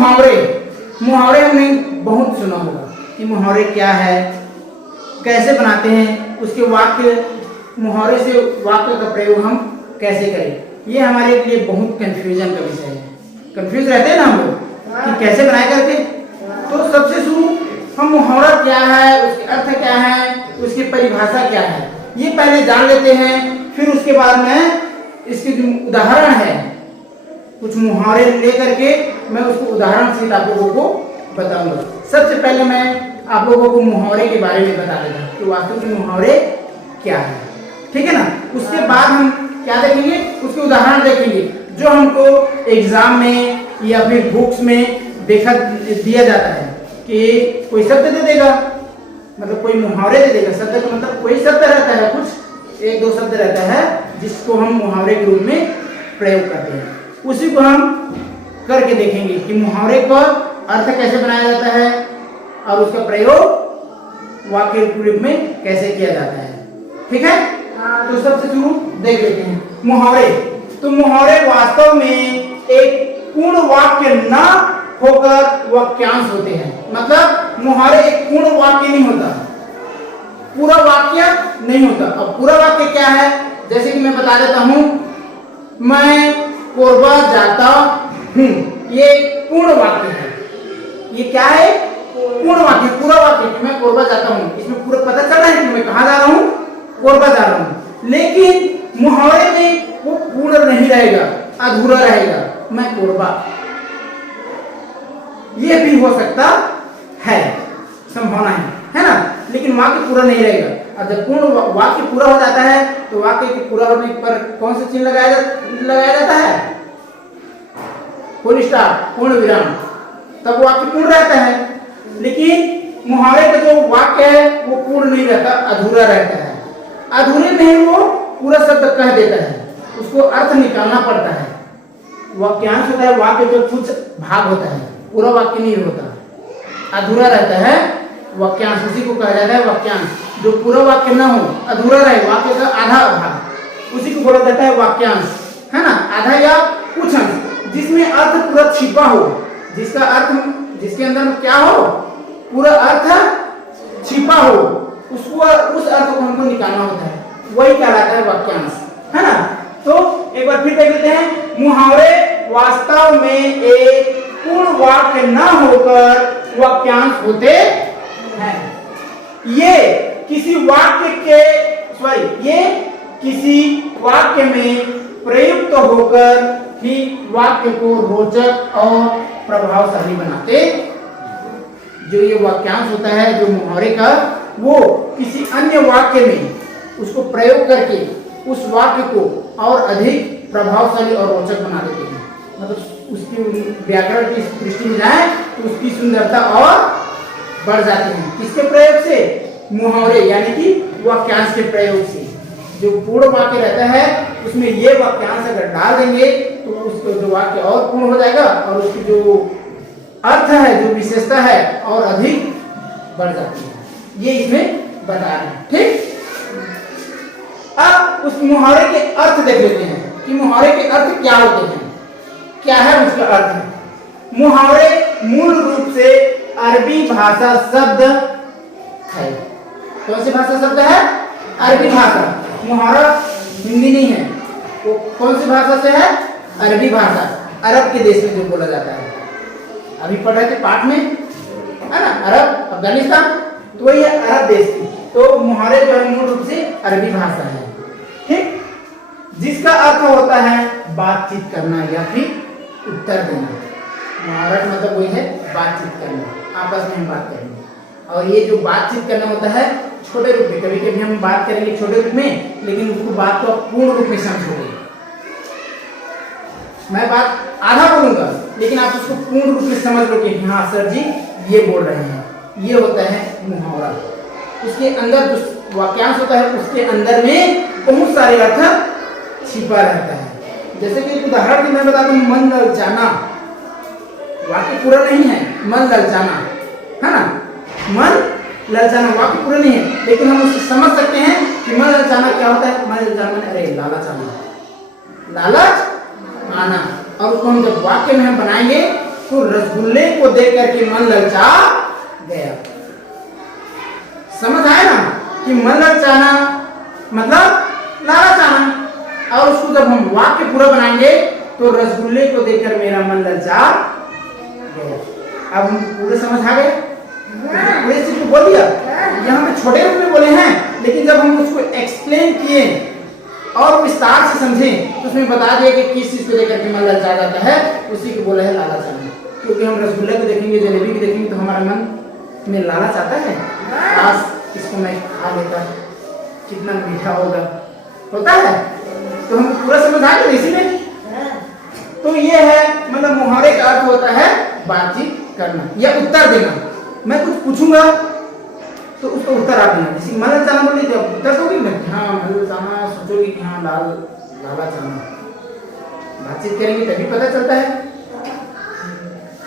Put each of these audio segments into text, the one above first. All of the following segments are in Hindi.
मुहावरे, मुहावरे हमने बहुत सुना होगा कि मुहावरे क्या है, कैसे बनाते हैं, उसके वाक्य, मुहावरे से वाक्य का प्रयोग हम कैसे करें। ये हमारे लिए बहुत कंफ्यूजन का विषय है। कंफ्यूज रहते हैं ना हम लोग कि कैसे बनाए करके। तो सबसे शुरू हम मुहावरा क्या है, उसके अर्थ क्या है, उसकी परिभाषा क्या है, ये पहले जान लेते हैं। फिर उसके बाद में इसके जो उदाहरण है, कुछ मुहावरे लेकर के मैं उसको उदाहरण सहित आप लोगों को बताऊंगा। सबसे पहले मैं आप लोगों को मुहावरे के बारे में बता देता हूँ कि वास्तव में मुहावरे क्या है, ठीक है ना। उसके बाद हम क्या देखेंगे, उसके उदाहरण देखेंगे जो हमको एग्जाम में या फिर बुक्स में देखा दिया जाता है कि कोई शब्द दे देगा, मतलब कोई मुहावरे दे देगा। शब्द का मतलब कोई शब्द रहता है, कुछ एक दो शब्द रहता है जिसको हम मुहावरे के रूप में प्रयोग करते हैं। उसी को हम करके देखेंगे कि मुहावरे का अर्थ कैसे बनाया जाता है और उसका प्रयोग वाक्य के रूप में कैसे किया जाता है, ठीक है। तो सबसे शुरू देख लेते हैं मुहावरे। तो मुहावरे वास्तव में एक पूर्ण वाक्य न होकर वाक्यांश होते हैं। मतलब मुहावरे एक पूर्ण वाक्य नहीं होता, पूरा वाक्य नहीं होता। अब पूरा वाक्य क्या है, जैसे कि मैं बता देता हूं, मैं कोरबा जाता हूं, ये पूर्ण वाक्य है। ये क्या है, पूर्ण वाक्य, पूरा वाक्य। मैं कोरबा जाता हूं, इसमें पूरा पता चल रहा है कि मैं कहां जा रहा हूं, कोरबा जा रहा हूं। लेकिन मुहावरे में वो पूर्ण नहीं रहेगा, अधूरा रहेगा। मैं कोरबा, ये भी हो सकता है, संभावना है ना, लेकिन वाक्य पूरा नहीं रहेगा। और जब पूर्ण वाक्य पूरा हो जाता है तो वाक्य के पूरा होने पर कौन सा चिन्ह लगाया जाता है, फुल स्टॉप, पूर्ण विराम, तब वाक्य पूर्ण रहता है। लेकिन मुहावरे का जो वाक्य है वो पूर्ण नहीं रहता, अधूरा रहता है। अधूरे में वो पूरा शब्द कह देता है, उसको अर्थ निकालना पड़ता है। वाक्यांश होता है, वाक्य जो कुछ भाग होता है, पूरा वाक्य नहीं होता, अधूरा रहता है वाक्यांश, उसी को कहा जाता है वाक्यांश। जो पूरा वाक्य ना हो, अधूरा रहे, वाक्य का आधा भाग, उसी को बोला जाता है वाक्यांश, है ना। आधा या कुछ अंश जिसमें अर्थ पूरा छिपा हो, जिसका अर्थ, जिसके अंदर क्या हो, पूरा अर्थ छिपा हो, उसको, उस अर्थ को हमको निकालना होता है, वही कहलाता है वाक्यांश, है ना। तो एक बार फिर देख लेते हैं, मुहावरे वास्तव में एक पूर्ण वाक्य न होकर वाक्यांश होते हैं। ये किसी वाक्य में प्रयुक्त होकर ही वाक्य को रोचक और प्रभावशाली बनाते। जो ये वाक्यांश होता है, जो मुहावरे का, वो किसी अन्य वाक्य में उसको प्रयोग करके उस वाक्य को और अधिक प्रभावशाली और रोचक बना देते हैं। मतलब उसकी व्याकरण की दृष्टि में जाए तो उसकी सुंदरता और बढ़ जाती है। किसके प्रयोग से, मुहावरे यानी कि वाक्यांश के प्रयोग से। जो पूर्ण वाक्य रहता है उसमें ये वाक्यांश अगर डाल देंगे तो उसका जो वाक्य और पूर्ण हो जाएगा और उसकी जो अर्थ है, जो विशेषता है, और अधिक बढ़ जाती है। ये इसमें बता रहे हैं, ठीक। अब उस मुहावरे के अर्थ देख लेते हैं कि मुहावरे के अर्थ क्या होते हैं, क्या है उसका अर्थ। मुहावरे मूल रूप से अरबी भाषा शब्द है। कौन सी भाषा शब्द है, अरबी भाषा। मुहावरा हिंदी नहीं है, वो कौन सी भाषा से है, अरबी भाषा, अरब के देश में जो बोला जाता है। अभी पढ़ रहे थे पाठ में, है ना, अरब, अफगानिस्तान, तो वही है अरब देश की। तो मुहावरे जो है मूल रूप से अरबी भाषा है, ठीक, जिसका अर्थ होता है बातचीत करना या फिर उत्तर देना। मुहावरा मतलब वही है बातचीत करना, आपस में हम बात करेंगे। और ये जो बातचीत करना होता है छोटे रूप में, कभी कभी हम बात करेंगे छोटे रूप में, लेकिन उसको बात को पूर्ण रूप में समझोगे। मैं बात आधा बोलूंगा लेकिन आप उसको पूर्ण रूप में समझ लो कि हाँ सर जी ये बोल रहे हैं। ये होता है मुहावरा। उसके अंदर जो वाक्यांश होता है उसके अंदर में बहुत सारे अर्थ छिपा रहता है। जैसे कि उदाहरण की मैं बता दूं, मन ललचाना, वाक्य पूरा नहीं है, मन ललचाना, है ना, मन ललचाना वाक्य पूरा नहीं है, लेकिन हम उससे समझ सकते हैं कि मन ललचाना क्या होता है। मन ललचाना, अरे लालच आना, लालच आना। और उसको हम जब वाक्य में हम बनाएंगे तो रसगुल्ले को देख करके मन ललचा गया। समझ आया ना कि मन ललचाना मतलब लालच आना। और उसको जब हम वाक्य पूरा बनाएंगे तो रसगुल्ले को देखकर मेरा मन ललचा गया। अब हम पूरे समझ आ गए, पूरे चीज को बोल दिया। यहाँ पे छोटे रूप में बोले हैं, लेकिन जब हम उसको एक्सप्लेन किए और विस्तार से समझे तो उसमें बता दिया कि किस चीज को देखकर के मन ललचा जाता है, उसी को बोला है लालच आना। क्योंकि हम रसगुल्ले को देखेंगे, जलेबी को देखेंगे तो हमारा मन में लालच आता है, काश इसको मैं खा लेता, कितना मीठा होता है। तो हम पूरा समझ आ गए इसी में। तो ये है मतलब मुहावरे का अर्थ होता है बातचीत करना या उत्तर देना। मैं कुछ पूछूंगा तो उसका उत्तर आप देना। जैसे मन ललचाना बोली तो उत्तर दोगे ना, हाँ मन ललचाना, सोचोगे कि हाँ लालच आना। बातचीत करेंगे तभी पता चलता है।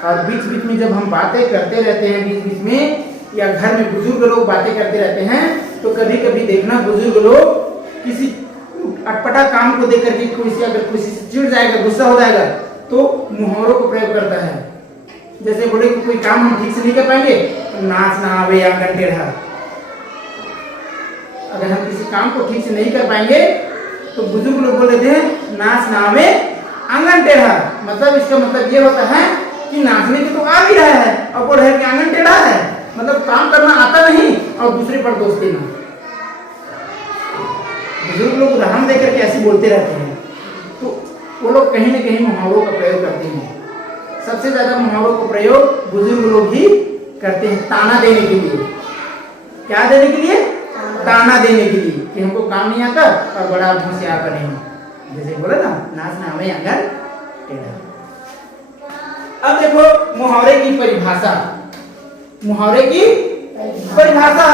और बीच बीच में जब हम बातें करते रहते हैं, बीच बीच में या घर में बुजुर्ग लोग बातें करते रहते हैं, तो कभी कभी देखना बुजुर्ग लोग किसी अटपटा काम को देख करके किसी से चिढ़ जाएगा, गुस्सा हो जाएगा, तो मुहावरों को प्रयोग करता है। जैसे बोले कि कोई काम हम ठीक से नहीं कर पाएंगे तो नाच ना आवे आंगन टेढ़ा। अगर हम किसी काम को ठीक से नहीं कर पाएंगे तो बुजुर्ग लोग बोल देते हैं नाच ना आवे आंगन टेढ़ा। मतलब इसका मतलब ये होता है कि नाचने की तो आ भी रहा है और बोल रहे हैं कि आंगन टेढ़ा है, मतलब काम करना आता नहीं और दूसरे पर दोष देना। बुजुर्ग लोग उदाहरण देकर के ऐसे बोलते रहते हैं, तो वो लोग कहीं ना कहीं मुहावरों का प्रयोग करते हैं। सबसे ज्यादा मुहावरों का प्रयोग बुजुर्ग लोग ही करते हैं, ताना देने के लिए। क्या देने के लिए? ताना देने के लिए कि हमको काम नहीं आता और बड़ा होशियार बने। जैसे बोले ना नाच ना आवे आंगन टेढ़ा। अब देखो मुहावरे की परिभाषा। मुहावरे की परिभाषा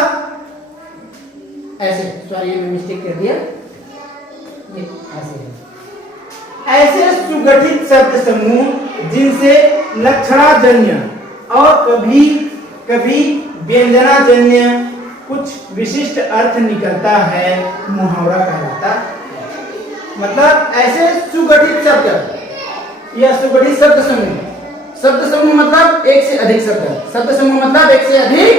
ऐसे, सॉरी मैं मिस्टेक कर दिया, ये ऐसे है। ऐसे सुगठित शब्द समूह जिनसे लक्षणाजन्य और कभी कभी व्यंजनाजन्य कुछ विशिष्ट अर्थ निकलता है, मुहावरा कहलाता है। मतलब ऐसे सुगठित शब्द या सुगठित शब्द समूह। शब्द समूह मतलब एक से अधिक शब्द। शब्द समूह मतलब एक से अधिक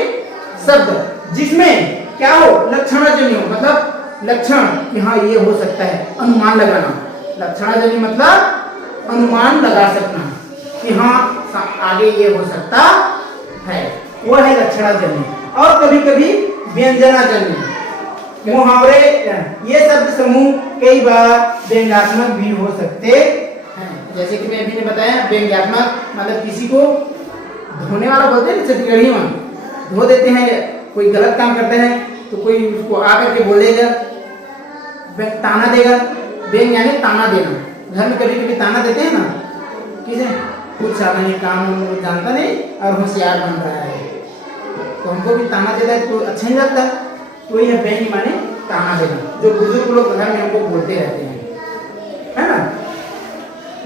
शब्द जिसमें क्या हो, लक्षणाजन्य हो, मतलब लक्षण कि हाँ ये हो सकता है, अनुमान लगाना। लक्षणाजन्य मतलब अनुमान लगा सकना कि हाँ आगे ये हो सकता है, वो है लक्षणाजन्य। और कभी कभी व्यंजनाजन्य मुहावरे, ये शब्द समूह कई बार व्यंग्यात्मक भी हो सकते हैं। जैसे कि मैं अभी ने बताया, व्यंग्यात्मक मतलब किसी को धोने वाला बोलते हैं, छत्तीसगढ़ी में धो देते हैं। कोई गलत काम करते हैं तो कोई उसको आकर के बोलेगा, ताना देगा। व्यंग यानी ताना देना। घर में कभी कभी ताना देते हैं ना, किसे कुछ ज्यादा नहीं, काम जानता नहीं और होशियार बन रहा है, तो हमको भी ताना देता है तो अच्छा नहीं लगता। तो यह व्यंग माने ताना देना, जो बुजुर्ग लोग घर में हमको बोलते रहते हैं, है ना।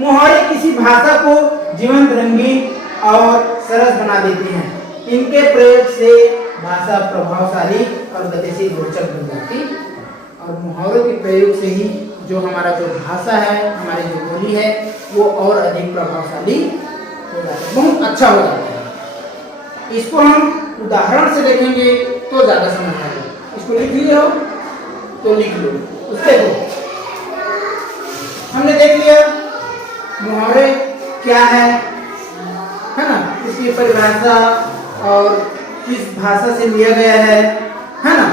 मुहावरे किसी भाषा को जीवंत, रंगीन और सरस बना देते हैं। इनके प्रयोग से भाषा प्रभावशाली और गतिशील रोचक बन जाती। और मुहावरों के प्रयोग से ही जो हमारा जो भाषा है, हमारी जो बोली है, वो और अधिक प्रभावशाली हो जाता है, बहुत अच्छा हो जाता है। इसको हम उदाहरण से देखेंगे तो ज्यादा समझ आएगा। इसको लिख लिए हो तो लिख लो, उससे दो। हमने देख लिया मुहावरे क्या है ना, इसकी परिभाषा और किस भाषा से लिया गया है ना।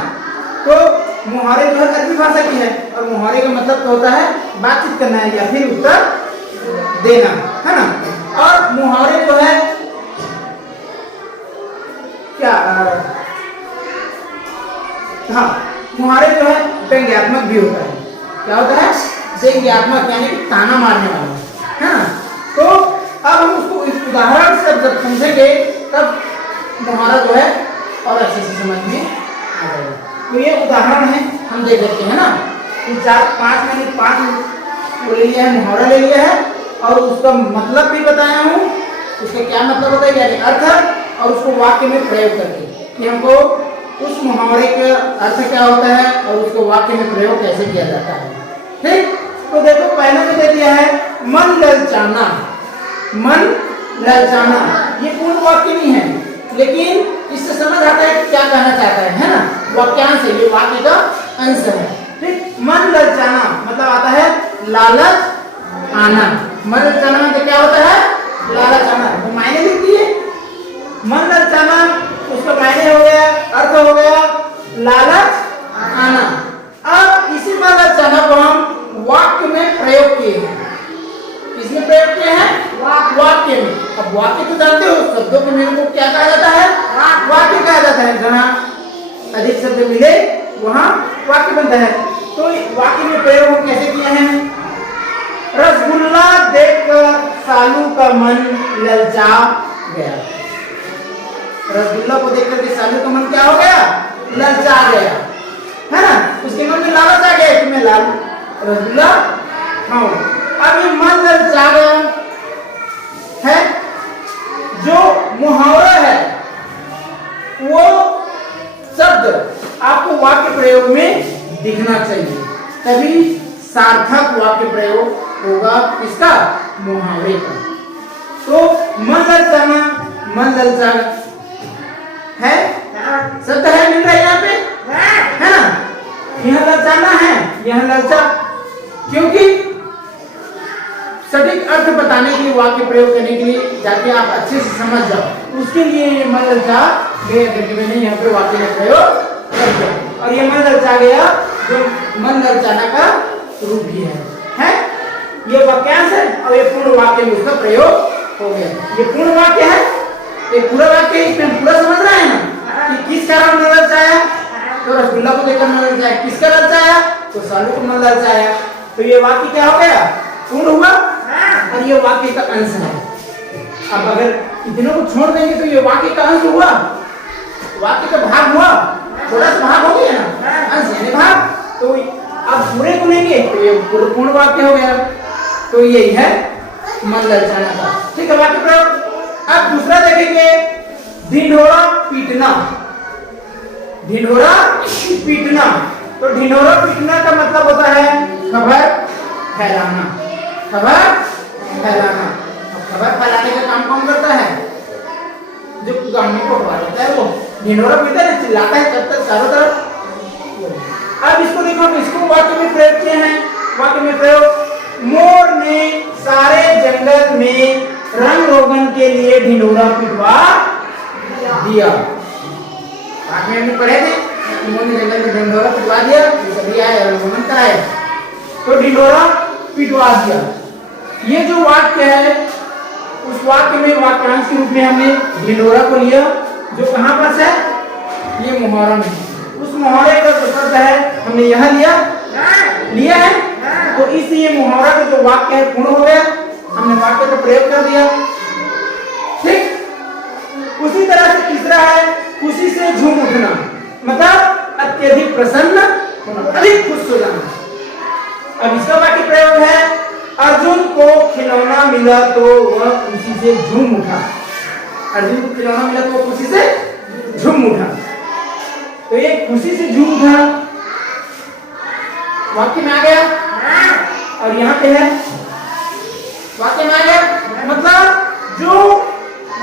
तो मुहावरे जो है अरबी भाषा की है और मुहावरे का मतलब तो होता है बातचीत करना है या फिर उत्तर देना, है ना। और मुहावरे जो है क्या, हाँ मुहावरे जो है व्यंग्यात्मक भी होता है। क्या होता है? व्यंग्यात्मक यानी कि ताना मारने वाला, है ना। तो अब हम उसको इस उदाहरण से जब समझेंगे तब मुहावरा जो है और अच्छे से समझ में आ जाएगा। तो ये उदाहरण है, हम देख लेते हैं ना। 5 मिनट ले लिया है, मुहावरा ले लिया है और उसका मतलब भी बताया हूँ, उसका क्या मतलब होता है यानी अर्थ, और उसको वाक्य में प्रयोग करके कि हमको उस मुहावरे का अर्थ क्या होता है और उसको वाक्य में प्रयोग कैसे किया जाता है। ठीक, तो देखो पहले तो दे दिया है मन ललचाना। मन ललचाना, ये पूर्ण वाक्य नहीं है, लेकिन इससे समझ आता है कि क्या कहना चाहता है ना। वाक्यांश है, ये वाक्य का अंश है। ठीक, मन ललचाना मतलब आता है लालच आना। मन ललचाना मतलब क्या होता है? लालच आना। तो मायने लिख दिए, मन ललचाना, उसका मायने हो गया, अर्थ हो गया लालच आना। अब इसी मन ललचाना को हम वाक्य में प्रयोग किए हैं। किसमें प्रयोग किए हैं? वाक्य में। अब वाक्य तो जानते हो, शब्दों के मेरे को क्या कहा जाता है? वाक्य कहा जाता है। जहाँ अधिक शब्द मिले वहाँ वाक्य बनता है। तो वाक्य में प्रयोग हम कैसे किए हैं? रसगुल्ला देखकर सालू का मन ललचा गया। रसगुल्ला को देखकर के सालू का मन क्या हो गया? ललचा गया, है ना। उसके मन में लालच आ गया कि मैं लाल रसगुल्ला खाऊं। अब ये मन ललचा गया है, जो मुहावरा है वो शब्द आपको वाक्य प्रयोग में दिखना चाहिए, तभी सार्थक वाक्य प्रयोग होगा किसका? मुहावरे का। तो मन ललचाना, मन ललचा है, शब्द है, मिल रहा है यहाँ पे, है ना। यह ललचाना है, यह ललचा, क्योंकि सटीक अर्थ बताने के लिए, वाक्य प्रयोग करने के लिए जाके आप अच्छे से समझ जाओ, उसके लिए ये मन ललचा गया करके मैंने यहाँ पे वाक्य का प्रयोग कर दिया। और ये मन ललचा गया जो मन ललचाना का रूप भी है? ये वाक्यांश है और ये पूर्ण वाक्य में उसका प्रयोग हो गया। ये पूर्ण वाक्य है, ये पूरा वाक्य है, इसमें पूरा समझ रहा है ना कि किस कारण मन ललचाया? तो रसगुल्ला को देखकर मन ललचाया। किसका ललचाया? तो सालू को मन ललचाया। तो ये वाक्य क्या हो गया? पूर्ण हुआ और ये वाक्य का अंश है। अब अगर इतनों को छोड़ देंगे तो ये वाक्य का अंश हुआ, वाक्य का भाग हुआ, थोड़ा सा भाग हो गया ना, अंश यानी भाग। तो अब पूरे को लेंगे तो ये पूर्ण वाक्य हो गया। तो यही है मन ललचाना का। ठीक है, वाक्य प्रयोग। अब दूसरा देखेंगे, ढिंढोरा पीटना। ढिंढोरा पीटना, तो ढिंढोरा पीटना का मतलब होता है खबर फैलाना। खबर फैलाना, खबर फैलाने का काम कौन करता है? जो गांव में कोतवाल होता है वो ढिंढोरा पीटता है, चिल्लाता है तब तक चारों तरफ। अब इसको देखो, इसको वाक्य में प्रयोग किए हैं। वाक्य में प्रयोग, मोर ने सारे जंगल में रंग रोगन के लिए ढिंढोरा पिटवा दिया। वाक्य में पढ़े थे, मोर ने जंगल में ढिंढोरा पिटवा दिया, सभी आए रंग रोगन कराए, तो ढिंढोरा पिटवा दिया। ये जो वाक्य है, उस वाक्य में वाक्यांश के रूप में हमने ढिंढोरा को लिया, जो कहाँ पर है? ये मुहावरा में। उस मुहावरे का जो शब्द है हमने यहाँ लिया है, तो इसलिए मुहावरा का जो वाक्य है पूर्ण हो गया, हमने वाक्य का प्रयोग कर दिया। ठीक, उसी तरह से तीसरा है खुशी से झूम उठना, मतलब अत्यधिक प्रसन्न होना, अधिक खुश हो जाना। अब इसका वाक्य प्रयोग है, अर्जुन को खिलौना मिला तो वह खुशी से झूम उठा। अर्जुन को खिलौना मिला तो वह खुशी से झूम उठा। तो ये खुशी से झूम उठा वाक्य में आ गया। और यहाँ पे है वाक्य में आ गया, मतलब जो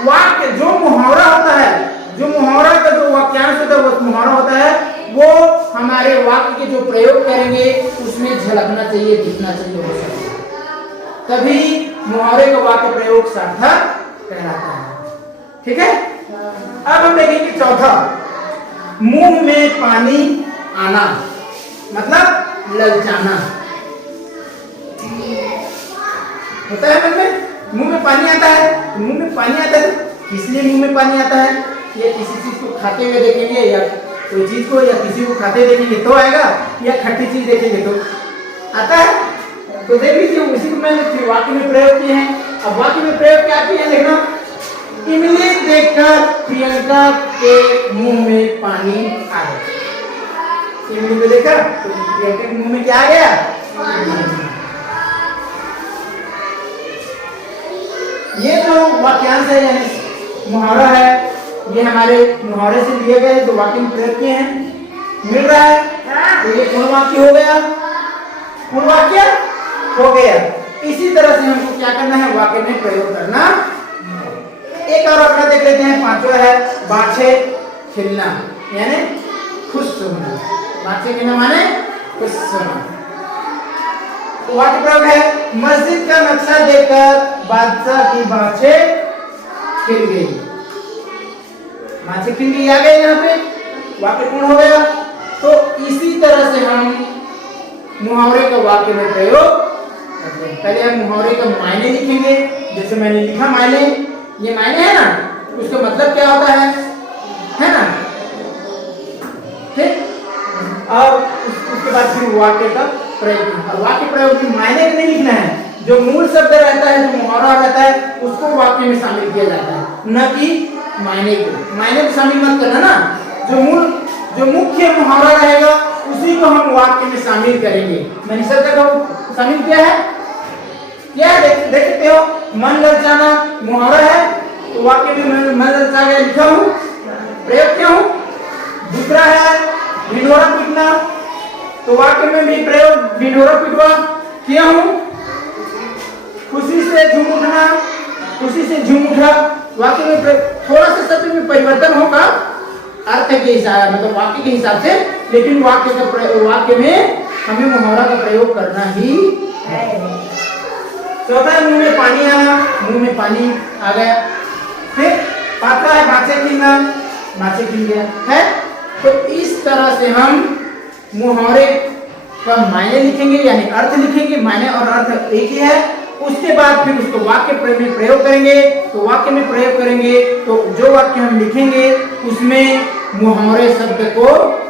वाक्य, जो मुहावरा होता है, जो मुहावरा का जो वाक्यांश होता है, वो मुहावरा होता है, वो हमारे वाक्य के जो प्रयोग करेंगे उसमें झलकना चाहिए, दिखना चाहिए, तभी मुहावरे का वाक्य प्रयोग सार्थक कहलाता है। ठीक है, अब हम देखेंगे चौथा, मुंह में पानी आना, मतलब ललचाना। होता है मन में, मुंह में पानी आता है। मुंह में पानी आता है, किस लिए मुंह में पानी आता है? या किसी चीज को खाते हुए देखेंगे, या कोई चीज को या किसी को खाते देखेंगे तो आएगा, या खट्टी चीज देखेंगे तो आता है। तो देख लीजिए, उसी को मैंने वाक्य में प्रयोग किए हैं। अब वाक्य में प्रयोग क्या किए हैं देखना, इमली देखकर प्रियंका के मुंह में पानी आ गया। इमली को देखा तो प्रियंका के मुंह में क्या आ गया? ये जो वाक्यांश है यानी मुहावरा है, ये हमारे मुहावरे से लिए गए जो वाक्य में प्रयोग किए हैं, मिल रहा है। तो ये पूर्ण वाक्य हो गया, पूर्ण वाक्य हो गया। इसी तरह से हमको क्या करना है? वाक्य में प्रयोग करना एक और अपना देख लेते हैं, पांचवा है बाछे खिलना, यानी खुश होना। बाछे खिलना माने खुश होना। वाक्य प्रयोग है मस्जिद का नक्शा देखकर बादशाह की बाछें खिल गई। बाछें खिल गई आ गए यहाँ पे, वाक्य पूर्ण हो गया। तो इसी तरह से हम मुहावरे का वाक्य में प्रयोग करते हैं। पहले हम मुहावरे का मायने लिखेंगे, जैसे मैंने लिखा मायने, ये मायने है ना, उसका मतलब क्या होता है ना, ठीक। और उसके बाद फिर वाक्य का प्रयोग, और वाक्य प्रयोग में मायने नहीं लिखना है, जो मूल शब्द रहता है, जो मुहावरा रहता है, उसको वाक्य में शामिल किया जाता है, न कि मायने को। मायने को शामिल मत करना ना, जो मुख्य मुहावरा रहेगा उसी को हम वाक्य में शामिल करेंगे। मैंने शब्द को शामिल किया है, क्या है देख सकते हो, मन ललचाना मुहावरा है, तो वाक्य में मन ललचा गया लिखा हूं, प्रयोग किया हूं। दूसरा है ढिंढोरा पीटना, तो वाक्य में भी प्रयोग ढिंढोरा पीटवा किया हूं। खुशी से झूम उठना, खुशी से झूम उठा, वाक्य में थोड़ा सा शब्द में परिवर्तन होगा अर्थ के हिसाब, मतलब वाक्य के हिसाब से, लेकिन वाक्य में हमें मुहावरा का प्रयोग करना ही है। चौथा है मुंह में पानी आना, मुंह में पानी आ गया। फिर पांचवा है बाछे खिलना, बाछे खिल गया है। तो इस तरह से हम मुहावरे का मायने लिखेंगे, यानी अर्थ लिखेंगे, मायने और अर्थ एक ही है। उसके बाद फिर उसको वाक्य में प्रयोग करेंगे, तो वाक्य में प्रयोग करेंगे तो जो वाक्य हम लिखेंगे उसमें मुहावरे शब्द को,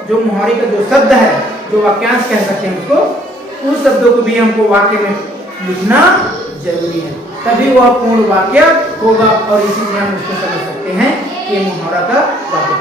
जो मुहावरे का जो शब्द है, जो वाक्यांश कह सकते हैं उसको, उस शब्दों को भी हमको वाक्य में लिखना जरूरी है, तभी वह पूर्ण वाक्य होगा। और इसी से हम उसको समझ सकते हैं कि मुहावरा का वाक्य